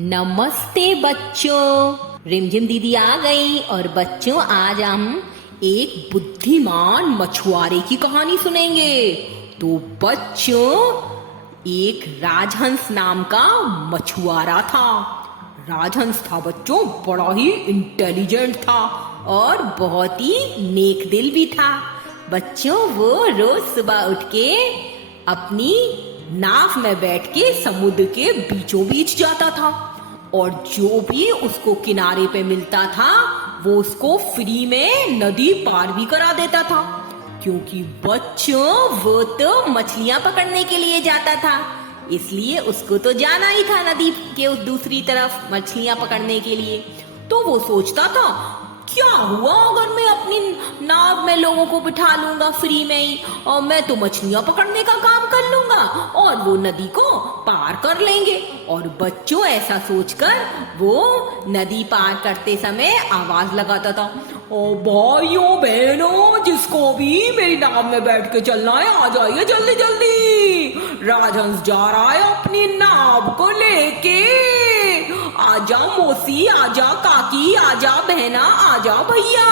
नमस्ते बच्चों, रिमझिम दीदी आ गई और बच्चों आज हम एक बुद्धिमान मछुआरे की कहानी सुनेंगे। तो बच्चों, एक राजहंस नाम का मछुआरा था। राजहंस था बच्चों, बड़ा ही इंटेलिजेंट था और बहुत ही नेक दिल भी था। बच्चों, वो रोज सुबह उठ के अपनी नाव में बैठ के समुद्र के बीचों बीच जाता था और जो भी उसको किनारे पे मिलता था वो उसको फ्री में नदी पार भी करा देता था, क्योंकि बच्चों वो तो मछलियां पकड़ने के लिए जाता था, इसलिए उसको तो जाना ही था नदी के उस दूसरी तरफ मछलियां पकड़ने के लिए। तो वो सोचता था, क्या हुआ अगर मैं अपनी नाव में लोगों को बिठा लूंगा फ्री में ही, और मैं तो मछलियां पकड़ने का काम कर लूंगा और वो नदी को पार कर लेंगे। और बच्चों ऐसा सोचकर वो नदी पार करते समय आवाज लगाता था, ओ भाइयों बहनों, जिसको भी मेरी नाव में बैठ के चलना है आ जाइए जल्दी जल्दी, राजहंस जा रहा है अपनी नाव को लेके। आजा मौसी, आजा काकी, आजा बहना, आजा भैया,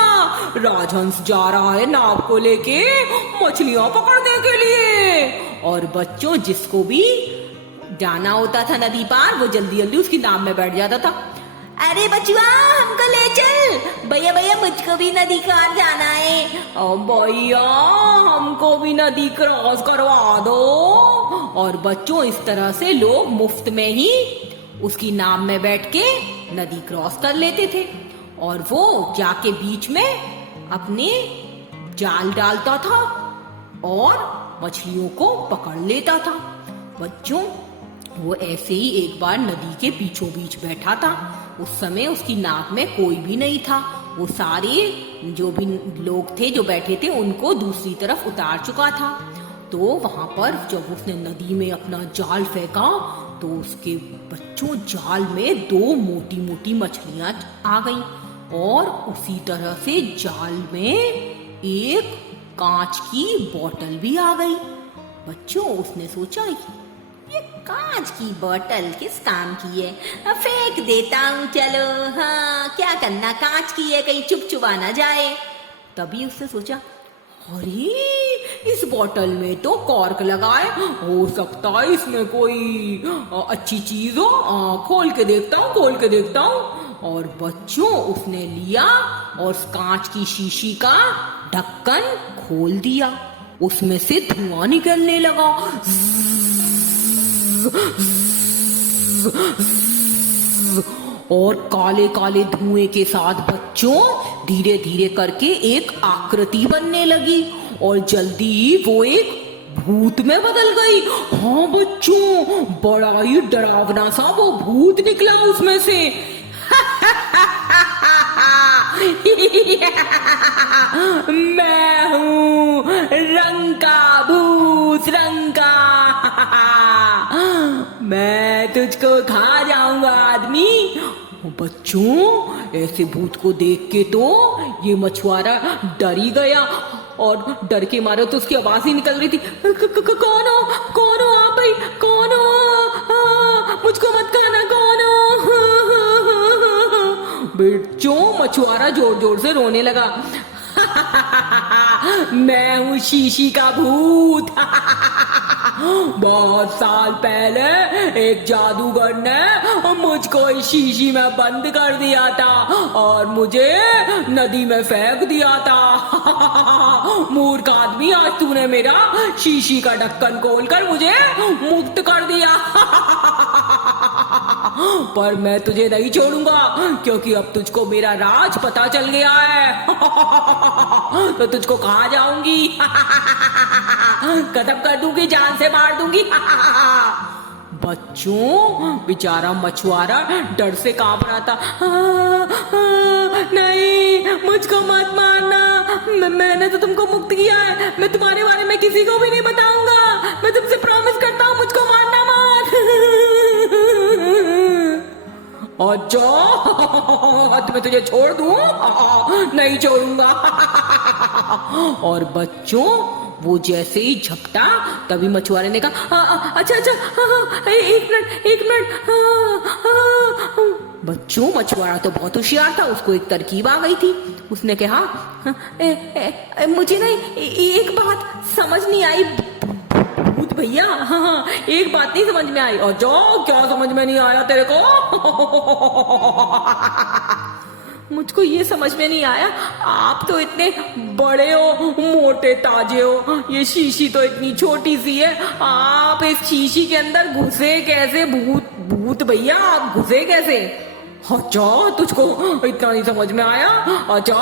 राजहंस जा रहा है नाव को लेके मछलियां पकड़ने के लिए। और बच्चों जिसको भी जाना होता था नदी पार वो जल्दी जल्दी उसकी नाव में बैठ जाता था। अरे बचुआ, हमको ले चल, भैया भैया मुझको भी नदी पार जाना है, भैया हमको भी नदी क्रॉस करवा दो। और बच्चों इस तरह से लोग मुफ्त में ही उसकी नाव में बैठ के नदी क्रॉस कर लेते थे और वो जाके बीच में अपने जाल डालता था और मछलियों को पकड़ लेता था। बच्चों वो ऐसे ही एक बार नदी के बीचों बीच बैठा था। उस समय उसकी नाव में कोई भी नहीं था, वो सारे जो भी लोग थे जो बैठे थे उनको दूसरी तरफ उतार चुका था। तो वहां पर जब उसने नदी में अपना जाल फेंका तो उसके बच्चों जाल में दो मोटी मोटी मछलियां आ गईं और उसी तरह से जाल में एक कांच की बोतल भी आ गई। बच्चों उसने सोचा, ये कांच की बोतल किस काम की है, फेंक देता हूँ, चलो हाँ क्या करना, कांच की है, कहीं चुप चुपा ना जाए। तभी उसने सोचा, अरे इस बोतल में तो कॉर्क लगा है, हो सकता है इसमें कोई अच्छी चीज हो, खोल के देखता हूँ, खोल के देखता हूँ। और बच्चों उसने लिया और कांच की शीशी का ढक्कन खोल दिया, उसमें से धुआं निकलने लगा। और काले काले धुएं के साथ बच्चों धीरे धीरे करके एक आकृति बनने लगी और जल्दी ही वो एक भूत में बदल गई। हाँ बच्चों, बड़ा ही डरावना सा वो भूत निकला उसमें से। मैं हूँ रंग का भूत, रंग का। मैं तुझको खा जाऊंगा आदमी। बच्चों ऐसे भूत को देख के तो ये मछुआरा डर ही गया और डर के मारे तो उसकी आवाज ही निकल रही थी, कौन हो, कौन हो आप भाई, कौन हो, मुझको मत खाना, कौन हो। बच्चों मछुआरा जोर जोर से रोने लगा। मैं हूँ शीशी का भूत। बहुत साल पहले एक जादूगर ने मुझको इस शीशी में बंद कर दिया था और मुझे नदी में फेंक दिया था। मूर्ख आदमी, आज तूने मेरा शीशी का ढक्कन खोलकर मुझे मुक्त कर दिया। पर मैं तुझे नहीं छोड़ूंगा, क्योंकि अब तुझको मेरा राज पता चल गया है। तो तुझको कहाँ जाऊंगी, खत्म कर दूंगी, जान से मार दूंगी। बच्चों बेचारा मछुआरा डर से कांप रहा था। नहीं, मुझको मत मारना, मैंने तो तुमको मुक्त किया है, मैं तुम्हारे बारे में किसी को भी नहीं बताऊंगा, मैं तुमसे प्रॉमिस करता हूँ, मुझको मारना मत। अच्छा तो मैं तुझे छोड़ दूं, नहीं छोड़ूंगा। और बच्चों वो जैसे ही झपटा तभी मछुआरे ने कहा, अच्छा अच्छा, एक मिनट, बच्चों मछुआरा तो बहुत होशियार था, उसको एक तरकीब आ गई थी। उसने कहा मुझे ना एक बात समझ नहीं आई भूत भैया। हाँ, एक बात नहीं समझ में आई। और जो क्या समझ में नहीं आया तेरे को? मुझको ये समझ में नहीं आया, आप तो इतने बड़े हो, मोटे ताजे हो, ये शीशी तो इतनी छोटी सी है, आप इस शीशी के अंदर घुसे कैसे? भूत भैया आप घुसे कैसे? अच्छा, तुझको इतना नहीं समझ में आया? अच्छा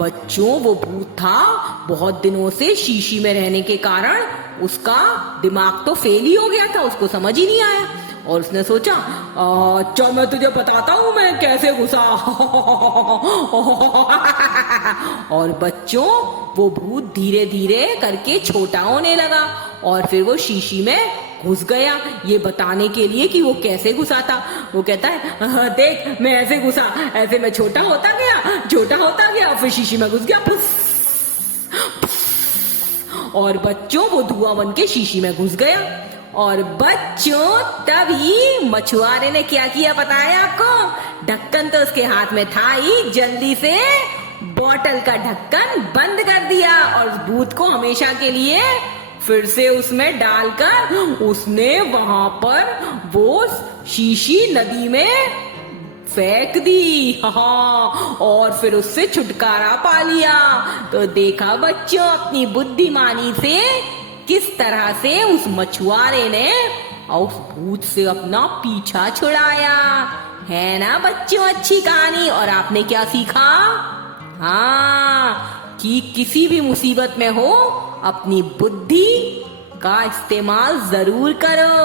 बच्चों, वो भूत था, बहुत दिनों से शीशी में रहने के कारण उसका दिमाग तो फेल ही हो गया था, उसको समझ ही नहीं आया। और उसने सोचा अच्छा मैं तुझे बताता हूँ मैं कैसे घुसा। और बच्चों, वो भूत धीरे धीरे करके छोटा होने लगा और फिर वो शीशी में घुस गया, ये बताने के लिए कि वो कैसे घुसा था। वो कहता है देख मैं ऐसे घुसा, ऐसे मैं छोटा होता गया, फिर शीशी में घुस गया, और बच्चों वो धुआं बन के शीशी में घुस गया। और बच्चों तभी मछुआरे ने क्या किया पता है आपको? ढक्कन तो उसके हाथ में था ही, जल्दी से बोतल का ढक्कन बंद कर दिया और भूत को हमेशा के लिए फिर से उसमें डालकर उसने वहां पर वो शीशी नदी में फेंक दी। हाँ, और फिर उससे छुटकारा पा लिया। तो देखा बच्चों अपनी बुद्धिमानी से किस तरह से उस मछुआरे ने उस भूत से अपना पीछा छुड़ाया। है ना बच्चों अच्छी कहानी? और आपने क्या सीखा? हाँ, कि किसी भी मुसीबत में हो अपनी बुद्धि का इस्तेमाल जरूर करो,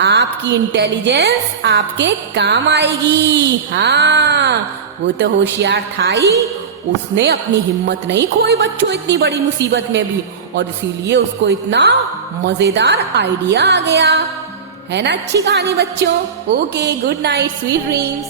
आपकी इंटेलिजेंस आपके काम आएगी। हाँ, वो तो होशियार था ही, उसने अपनी हिम्मत नहीं खोई बच्चों इतनी बड़ी मुसीबत में भी, और इसीलिए उसको इतना मजेदार आइडिया आ गया। है ना अच्छी कहानी बच्चों? Okay, good night, sweet dreams.